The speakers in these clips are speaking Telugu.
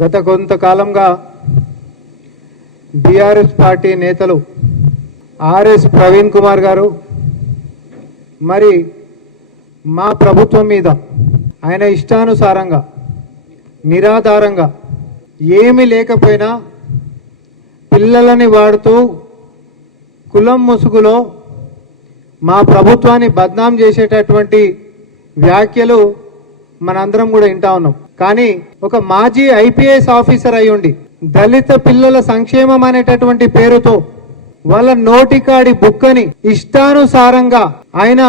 గత కొంతకాలంగా బీఆర్ఎస్ పార్టీ నేతలు ఆర్ఎస్ ప్రవీణ్ కుమార్ గారు మరి మా ప్రభుత్వం మీద ఆయన ఇష్టానుసారంగా నిరాధారంగా ఏమీ లేకపోయినా పిల్లలని వాడుతూ కులం ముసుగులో మా ప్రభుత్వాన్ని బద్నాం చేసేటటువంటి వ్యాఖ్యలు మనందరం కూడా వింటా ఉన్నాం. కానీ ఒక మాజీ ఐపీఎస్ ఆఫీసర్ అయ్యుండి దళిత పిల్లల సంక్షేమం అనేటటువంటి పేరుతో వాళ్ళ నోటికాడి బుక్కని ఇష్టానుసారంగా ఆయన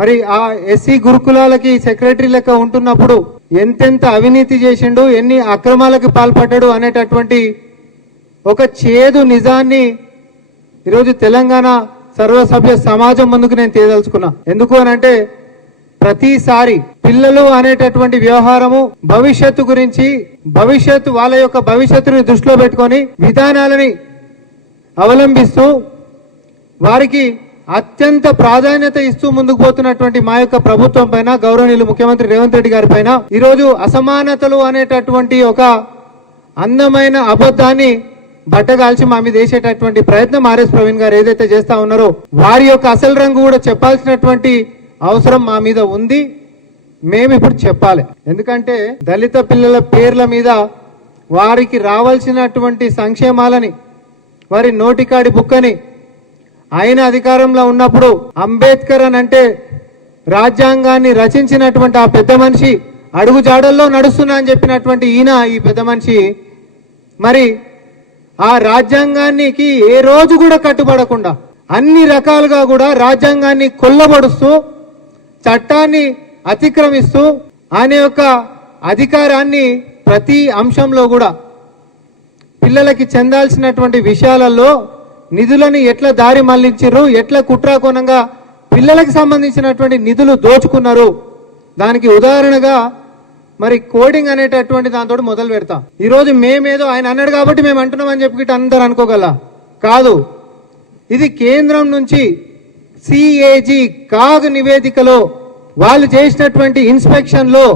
మరి ఆ ఎస్సీ గురుకులాలకి సెక్రటరీ లెక్క ఉంటున్నప్పుడు ఎంతెంత అవినీతి చేసిండు, ఎన్ని అక్రమాలకు పాల్పడ్డాడు అనేటటువంటి ఒక చేదు నిజాన్ని ఈరోజు తెలంగాణ సర్వసభ్య సమాజం ముందుకు నేను తేదలుచుకున్నా. ఎందుకు అనంటే ప్రతిసారి పిల్లలు అనేటటువంటి వ్యవహారము భవిష్యత్తు గురించి వాళ్ళ యొక్క భవిష్యత్తుని దృష్టిలో పెట్టుకొని విధానాలని అవలంబిస్తూ వారికి అత్యంత ప్రాధాన్యత ఇస్తూ ముందుకు పోతున్నటువంటి మా యొక్క ప్రభుత్వం పైన గౌరవనీయులు ముఖ్యమంత్రి రేవంత్ రెడ్డి గారి పైన ఈరోజు అసమానతలు అనేటటువంటి ఒక అందమైన అబద్ధాన్ని బట్టగాల్చి మా మీద వేసేటటువంటి ప్రయత్నం ఆర్ఎస్ ప్రవీణ్ గారు ఏదైతే చేస్తా ఉన్నారో వారి యొక్క అసలు రంగు కూడా చెప్పాల్సినటువంటి అవసరం మా మీద ఉంది. మేము ఇప్పుడు చెప్పాలి. ఎందుకంటే దళిత పిల్లల పేర్ల మీద వారికి రావాల్సినటువంటి సంక్షేమాలని వారి నోటికాడి బుక్కని ఆయన అధికారంలో ఉన్నప్పుడు అంబేద్కర్ అని అంటే రాజ్యాంగాన్ని రచించినటువంటి ఆ పెద్ద మనిషి అడుగు జాడల్లో నడుస్తున్నా అని చెప్పినటువంటి ఈయన ఈ పెద్ద మనిషి మరి ఆ రాజ్యాంగానికి ఏ రోజు కూడా కట్టుబడకుండా అన్ని రకాలుగా కూడా రాజ్యాంగాన్ని కొల్లబడుస్తూ చట్టాన్ని అతిక్రమిస్తూ ఆయన యొక్క అధికారాన్ని ప్రతి అంశంలో కూడా పిల్లలకి చెందాల్సినటువంటి విషయాలలో నిధులను ఎట్లా దారి మళ్లించారు, ఎట్లా కుట్రాకోణంగా పిల్లలకు సంబంధించినటువంటి నిధులు దోచుకున్నారు. దానికి ఉదాహరణగా మరి కోడింగ్ అనేటటువంటి దాంతో మొదలు పెడతాం. ఈరోజు మేమేదో ఆయన అన్నాడు కాబట్టి మేము అంటున్నాం అని చెప్పి అందరు అనుకోగల కాదు. ఇది కేంద్రం నుంచి సిఏజీ కాగ్ నివేదికలో వాళ్ళు చేసినటువంటి ఇన్స్పెక్షన్ లో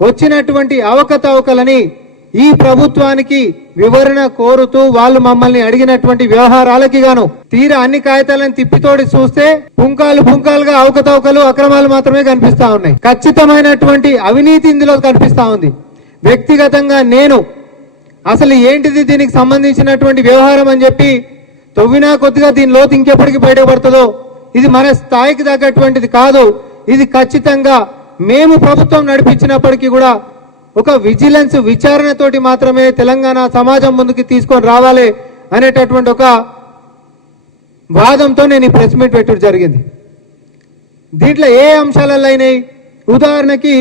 వచ్చినటువంటి అవకతవకలని ఈ ప్రభుత్వానికి వివరణ కోరుతూ వాళ్ళు మమ్మల్ని అడిగినటువంటి వ్యవహారాలకి గాను తీరా అన్ని కాగితాలను తిప్పితోడి చూస్తే పుంకాలుగా అవకతవకలు అక్రమాలు మాత్రమే కనిపిస్తా ఉన్నాయి. ఖచ్చితమైనటువంటి అవినీతి ఇందులో కనిపిస్తా ఉంది. వ్యక్తిగతంగా నేను అసలు ఏంటిది దీనికి సంబంధించినటువంటి వ్యవహారం అని చెప్పి తవ్వినా కొద్దిగా దీని లోతు ఇంకెప్పటికి బయటపడుతుందో ఇది మన స్థాయికి తగ్గటువంటిది కాదు. ఇది ఖచ్చితంగా మేము ప్రభుత్వం నడిపించినప్పటికీ కూడా ఒక విజిలెన్స్ విచారణతోటి మాత్రమే తెలంగాణ సమాజం ముందుకు తీసుకొని రావాలి అనేటటువంటి ఒక వాదంతో నేను ఈ ప్రెస్ మీట్ పెట్టడం జరిగింది. దీంట్లో ఏ అంశాలలో అయినాయి, ఉదాహరణకి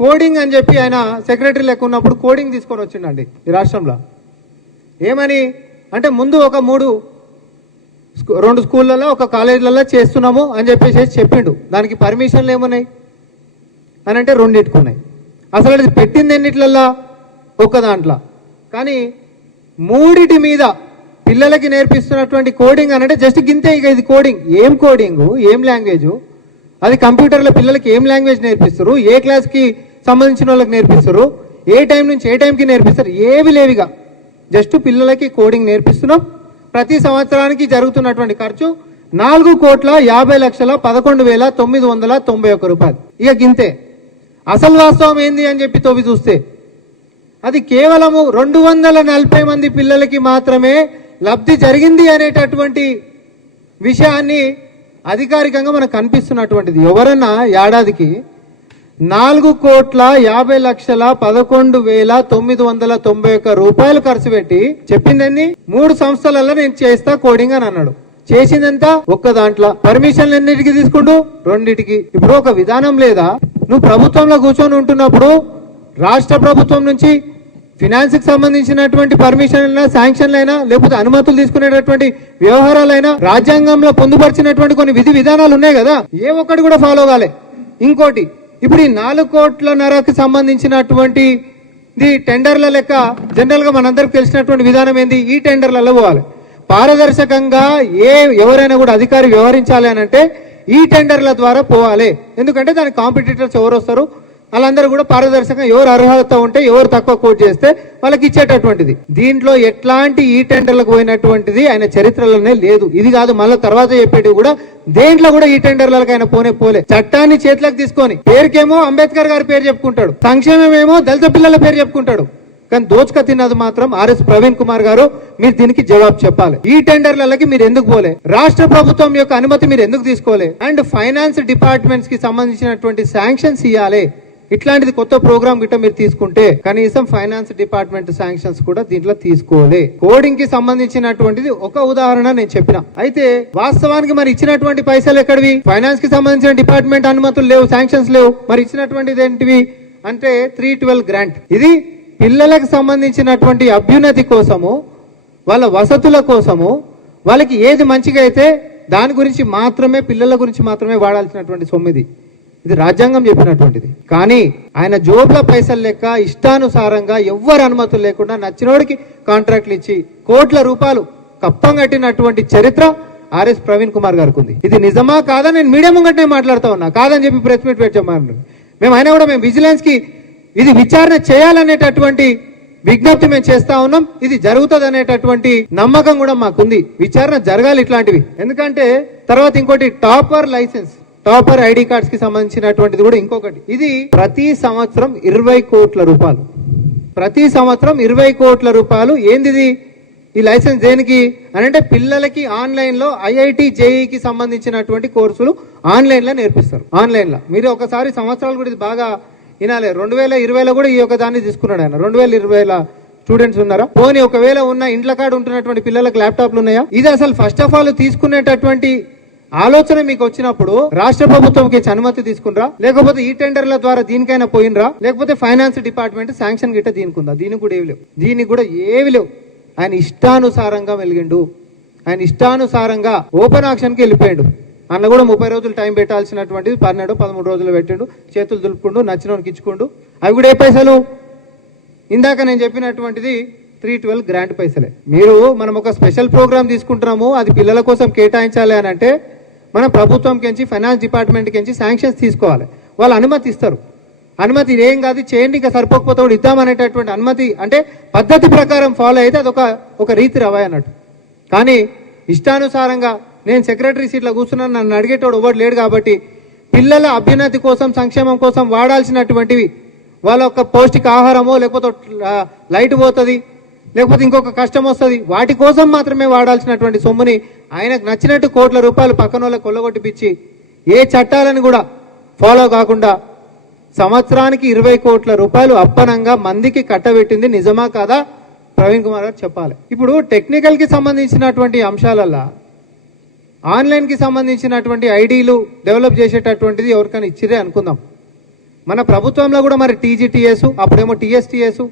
కోడింగ్ అని చెప్పి ఆయన సెక్రటరీ లెక్క ఉన్నప్పుడు కోడింగ్ తీసుకొని వచ్చిండండి ఈ రాష్ట్రంలో. ఏమని అంటే ముందు ఒక 2 స్కూళ్ళలో ఒక కాలేజీలలో చేస్తున్నాము అని చెప్పేసి చెప్పిండు. దానికి పర్మిషన్లు ఏమున్నాయి అని అంటే 2 ఉన్నాయి. అసలు అది పెట్టింది ఎన్నిట్లల్లా ఒక్క దాంట్లో. కానీ 3 మీద పిల్లలకి నేర్పిస్తున్నటువంటి కోడింగ్ అని అంటే జస్ట్ గింతే. ఇక ఇది కోడింగ్ ఏం కోడింగు, ఏం లాంగ్వేజు, అది కంప్యూటర్లో పిల్లలకి ఏం లాంగ్వేజ్ నేర్పిస్తారు, ఏ క్లాస్కి సంబంధించిన వాళ్ళకి నేర్పిస్తారు, ఏ టైం నుంచి ఏ టైంకి నేర్పిస్తారు, ఏవి లేవిగా జస్ట్ పిల్లలకి కోడింగ్ నేర్పిస్తున్నాం. ప్రతి సంవత్సరానికి జరుగుతున్నటువంటి ఖర్చు 4,50,11,991 రూపాయలు. ఇక గింతే. అసలు వాస్తవం ఏంది అని చెప్పి తోవి చూస్తే అది కేవలము 240 మంది పిల్లలకి మాత్రమే లబ్ధి జరిగింది అనేటటువంటి విషయాన్ని అధికారికంగా మనకు కనిపిస్తున్నటువంటిది. ఎవరన్నా ఏడాదికి 4,50,11,991 రూపాయలు ఖర్చు పెట్టి చెప్పిందని 3 సంస్థలలో నేను చేస్తా కోడింగ్ అని అన్నాడు. చేసిందంత ఒక్క దాంట్లో. పర్మిషన్లు ఎన్నిటికి తీసుకుంటూ 2టికి. ఇప్పుడు ఒక విధానం లేదా? నువ్వు ప్రభుత్వంలో కూర్చొని ఉంటున్నప్పుడు రాష్ట్ర ప్రభుత్వం నుంచి ఫినాన్స్ కి సంబంధించినటువంటి పర్మిషన్లైనా శాంక్షన్లైనా లేకపోతే అనుమతులు తీసుకునేటటువంటి వ్యవహారాలైనా రాజ్యాంగంలో పొందుపరిచినటువంటి కొన్ని విధి విధానాలు ఉన్నాయి కదా, ఏ ఒక్కటి కూడా ఫాలో కాలే. ఇంకోటి ఇప్పుడు ఈ 4.5 కోట్ల సంబంధించినటువంటి టెండర్ల లెక్క జనరల్ గా మనందరికి తెలిసినటువంటి విధానం ఏంది? ఈ టెండర్లలో పోవాలి. పారదర్శకంగా ఎవరైనా కూడా అధికారి వ్యవహరించాలి అని అంటే ఈ టెండర్ల ద్వారా పోవాలి. ఎందుకంటే దానికి కాంపిటీటర్స్ ఎవరు వస్తారు, వాళ్ళందరూ కూడా పారదర్శకంగా ఎవరు అర్హత ఉంటే ఎవరు తక్కువ కోట్ చేస్తే వాళ్ళకి ఇచ్చేటటువంటిది. దీంట్లో ఎట్లాంటి ఈ టెండర్లకు పోయినటువంటిది ఆయన చరిత్రలోనే లేదు. ఇది కాదు మళ్ళీ తర్వాత చెప్పేది కూడా దేంట్లో కూడా ఈ టెండర్లకు ఆయన పోలే. చట్టాన్ని చేతులకు తీసుకొని పేరుకేమో అంబేద్కర్ గారి పేరు చెప్పుకుంటాడు, సంక్షేమమేమో దళిత పిల్లల పేరు చెప్పుకుంటాడు. కానీ దోచుక తిన్నది మాత్రం ఆర్ఎస్ ప్రవీణ్ కుమార్ గారు. మీరు దీనికి జవాబు చెప్పాలి. ఈ టెండర్లకి మీరు ఎందుకు పోలే? రాష్ట్ర ప్రభుత్వం యొక్క అనుమతి మీరు ఎందుకు తీసుకోలే? అండ్ ఫైనాన్స్ డిపార్ట్మెంట్స్ కి సంబంధించినటువంటి శాంక్షన్స్ ఇవ్వాలి. ఇట్లాంటిది కొత్త ప్రోగ్రామ్ గిట్ట మీరు తీసుకుంటే కనీసం ఫైనాన్స్ డిపార్ట్మెంట్ శాంక్షన్స్ కూడా దీంట్లో తీసుకోలే. కోడింగ్ కి సంబంధించినటువంటిది ఒక ఉదాహరణ నేను చెప్పిన. అయితే వాస్తవానికి మరి ఇచ్చినటువంటి పైసలు ఎక్కడివి? ఫైనాన్స్ కి సంబంధించిన డిపార్ట్మెంట్ అనుమతులు లేవు, శాంక్షన్స్ లేవు. మరి ఇచ్చినటువంటిది ఏంటివి అంటే 312 గ్రాంట్. ఇది పిల్లలకు సంబంధించినటువంటి అభ్యున్నతి కోసము, వాళ్ళ వసతుల కోసము, వాళ్ళకి ఏది మంచిగా అయితే దాని గురించి మాత్రమే, పిల్లల గురించి మాత్రమే వాడాల్సినటువంటి సొమ్మిది. ఇది రాజ్యాంగం చెప్పినటువంటిది. కానీ ఆయన జోబుల పైసలు లెక్క ఇష్టానుసారంగా ఎవ్వరు అనుమతులు లేకుండా నచ్చినోడికి కాంట్రాక్ట్లు ఇచ్చి కోట్ల రూపాయలు కప్పం కట్టినటువంటి చరిత్ర ఆర్ఎస్ ప్రవీణ్ కుమార్ గారికి ఉంది. ఇది నిజమా కాదా? నేను మీడియా ముంగట్నే మాట్లాడుతా ఉన్నా. కాదని చెప్పి ప్రెస్ మీట్ పెట్టామన్నారు. మేము విజిలెన్స్ కి ఇది విచారణ చేయాలనేటటువంటి విజ్ఞప్తి మేము చేస్తా ఉన్నాం. ఇది జరుగుతుంది అనేటటువంటి నమ్మకం కూడా మాకుంది. విచారణ జరగాలి ఇట్లాంటివి. ఎందుకంటే తర్వాత ఇంకోటి topper license, topper ID cards కి సంబంధించినటువంటిది కూడా ఇంకొకటి. ఇది ప్రతి సంవత్సరం 20 కోట్ల రూపాయలు. ప్రతి సంవత్సరం 20 కోట్ల రూపాయలు. ఏంది ఈ లైసెన్స్ దేనికి అంటే పిల్లలకి ఆన్లైన్ లో ఐఐటి జేఈకి సంబంధించినటువంటి కోర్సులు ఆన్లైన్ లో నేర్పిస్తారు. ఆన్లైన్ లో మీరు ఒకసారి సంవత్సరాలు కూడా ఇది బాగా వినాలి. 2020లో కూడా ఈ యొక్క దాన్ని తీసుకున్నాడు ఆయన. 2020లో స్టూడెంట్స్ ఉన్నారా? పోనీ ఒకవేళ ఉన్న ఇంట్ల కాడ ఉంటున్నటువంటి పిల్లలకు ల్యాప్టాప్లు ఉన్నాయా? ఇది అసలు ఫస్ట్ ఆఫ్ ఆల్ తీసుకునేటటువంటి ఆలోచన మీకు వచ్చినప్పుడు రాష్ట్ర ప్రభుత్వంకి అనుమతి తీసుకునరా? లేకపోతే ఈ టెండర్ల ద్వారా దీనికైనా పోయినరా? లేకపోతే ఫైనాన్స్ డిపార్ట్మెంట్ శాంక్షన్ గిట్ట దీనికుందా? దీనికి కూడా ఏవి లేవు. దీనికి కూడా ఏవి లేవు. ఆయన ఇష్టానుసారంగా వెలిగిండు. ఆయన ఇష్టానుసారంగా ఓపెన్ ఆక్షన్కి వెళ్ళిపోయాడు. అన్న కూడా 30 రోజులు టైం పెట్టాల్సినటువంటిది 12-13 రోజులు పెట్టిండు. చేతులు దులుపుకుండు, నచ్చినోనికి ఇచ్చుకుండు. అవి కూడా ఏ పైసలు? ఇందాక నేను చెప్పినటువంటిది 312 గ్రాంట్ పైసలే. మనం ఒక స్పెషల్ ప్రోగ్రామ్ తీసుకుంటున్నాము, అది పిల్లల కోసం కేటాయించాలి అని అంటే మనం ప్రభుత్వం కించి, ఫైనాన్స్ డిపార్ట్మెంట్ కించి శాంక్షన్స్ తీసుకోవాలి. వాళ్ళు అనుమతి ఇస్తారు. అనుమతి ఏం కాదు చేయండి, ఇంకా సరిపోకపోతే కూడా ఇద్దామనేటటువంటి అనుమతి అంటే పద్ధతి ప్రకారం ఫాలో అయితే అది ఒక రీతి రవాయి అన్నట్టు. కానీ ఇష్టానుసారంగా నేను సెక్రటరీ సీట్లో కూర్చున్నాను, నన్ను అడిగేటోడు ఎవరు లేడు కాబట్టి పిల్లల అభ్యున్నతి కోసం, సంక్షేమం కోసం వాడాల్సినటువంటివి, వాళ్ళ ఒక పౌష్టిక ఆహారమో లేకపోతే లైట్ పోతుంది, లేకపోతే ఇంకొక కష్టం వస్తుంది, వాటి కోసం మాత్రమే వాడాల్సినటువంటి సొమ్ముని ఆయనకు నచ్చినట్టు కోట్ల రూపాయలు పక్కన వాళ్ళకి కొల్లగొట్టిపిచ్చి ఏ చట్టాలను కూడా ఫాలో కాకుండా సంవత్సరానికి 20 కోట్ల రూపాయలు అప్పనంగా మందికి కట్టబెట్టింది నిజమా కాదా ప్రవీణ్ కుమార్ గారు చెప్పాలి. ఇప్పుడు టెక్నికల్ కి సంబంధించినటువంటి అంశాలల్లో ఆన్లైన్ కి సంబంధించినటువంటి ఐడీలు డెవలప్ చేసేటటువంటిది ఎవరికైనా ఇచ్చిరే అనుకుందాం. మన ప్రభుత్వంలో కూడా మరి టీజీటీఎస్, అప్పుడేమో టీఎస్టీఎస్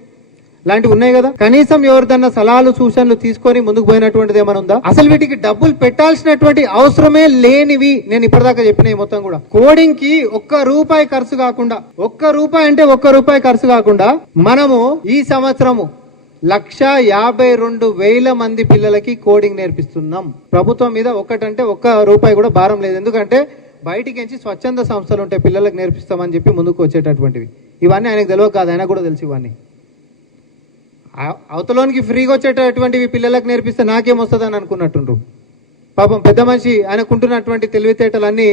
లాంటివి ఉన్నాయి కదా. కనీసం ఎవరిదన్నా సలహాలు సూచనలు తీసుకొని ముందుకు పోయినటువంటిది ఏమైనా ఉందా? అసలు వీటికి డబ్బులు పెట్టాల్సినటువంటి అవసరమే లేనివి నేను ఇప్పటిదాకా చెప్పినవి మొత్తం కూడా. కోడింగ్ కి ₹1 ఖర్చు కాకుండా, ₹1 ఖర్చు కాకుండా మనము ఈ సంవత్సరము 152,000 మంది పిల్లలకి కోడింగ్ నేర్పిస్తున్నాం. ప్రభుత్వం మీద ₹1 కూడా భారం లేదు. ఎందుకంటే బయటికి నుంచి స్వచ్ఛంద సంస్థలు ఉంటే పిల్లలకు నేర్పిస్తామని చెప్పి ముందుకు వచ్చేటటువంటివి. ఇవన్నీ ఆయనకు తెలియదు కాదు, ఆయన కూడా తెలుసు. ఇవన్నీ అవతలోనికి ఫ్రీగా వచ్చేటటువంటివి పిల్లలకు నేర్పిస్తే నాకేమొస్తుంది అని అనుకున్నట్టుండ్రు. పాపం పెద్ద మనిషి ఆయనకుంటున్నటువంటి తెలివితేటలన్నీ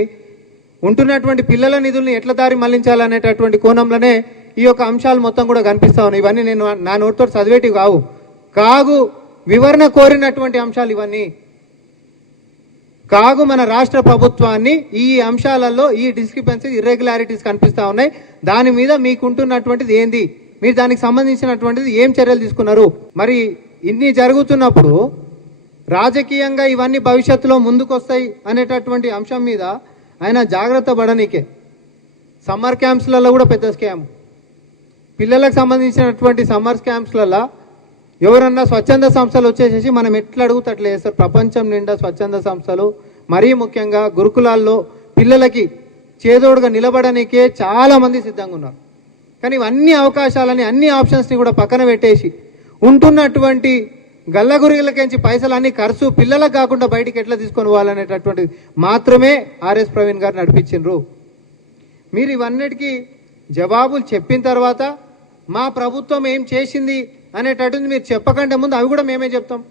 ఉంటున్నటువంటి పిల్లల నిధుల్ని ఎట్లా దారి మళ్లించాలనేటటువంటి కోణంలోనే ఈ యొక్క అంశాలు మొత్తం కూడా కనిపిస్తా ఉన్నాయి. ఇవన్నీ నేను నా నోటితో చదివేటివి కాగు వివరణ కోరినటువంటి అంశాలు ఇవన్నీ. కాగు మన రాష్ట్ర ప్రభుత్వాన్ని ఈ అంశాలలో ఈ డిస్క్రిపెన్సీ, ఇర్రెగ్యులారిటీస్ కనిపిస్తా ఉన్నాయి. దాని మీద మీకుంటున్నటువంటిది ఏంది, మీరు దానికి సంబంధించినటువంటిది ఏం చర్యలు తీసుకున్నారు? మరి ఇన్ని జరుగుతున్నప్పుడు రాజకీయంగా ఇవన్నీ భవిష్యత్తులో ముందుకు వస్తాయి అనేటటువంటి అంశం మీద ఆయన జాగ్రత్త పడనీకే సమ్మర్ క్యాంప్స్లలో కూడా పెద్ద స్కామ్. పిల్లలకు సంబంధించినటువంటి సమ్మర్ క్యాంప్స్లలో ఎవరన్నా స్వచ్ఛంద సంస్థలు వచ్చేసేసి మనం ఎట్లా అడుగుతా అట్లా చేస్తారు. ప్రపంచం నిండా స్వచ్ఛంద సంస్థలు, మరీ ముఖ్యంగా గురుకులాల్లో పిల్లలకి చేదోడుగా నిలబడడానికే చాలా మంది సిద్ధంగా ఉన్నారు. కానీ ఇవన్నీ అవకాశాలని, అన్ని ఆప్షన్స్ని కూడా పక్కన పెట్టేసి ఉంటున్నటువంటి గల్లగురిలకించి పైసలు అన్ని ఖర్చు పిల్లలకు కాకుండా బయటికి ఎట్లా తీసుకొని పోవాలనేటటువంటిది మాత్రమే ఆర్ఎస్ ప్రవీణ్ గారు నడిపించిండ్రు. మీరు ఇవన్నిటికీ జవాబులు చెప్పిన తర్వాత మా ప్రభుత్వం ఏం చేసింది అనేటటువంటి మీరు చెప్పకంటే ముందు అవి కూడా మేమే చెప్తాం.